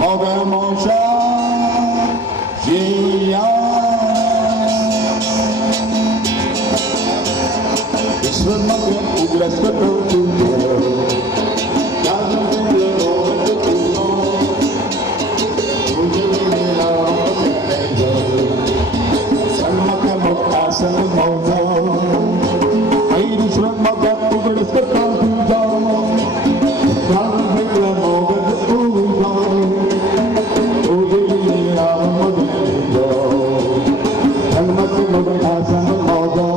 mogę mąża ziemia. Jeśli mogę ugrać to kulturę, każdy będzie mogę to trudno. Ludzie mnie na opiekę, sam mogę mogę, sam mogę. A jeśli mogę ugrać to kulturę, każdy będzie mogę to trudno. Ludzie mnie na opiekę, sam mogę, sam mogę.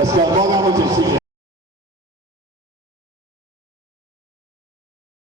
Let's go. Buenas noches,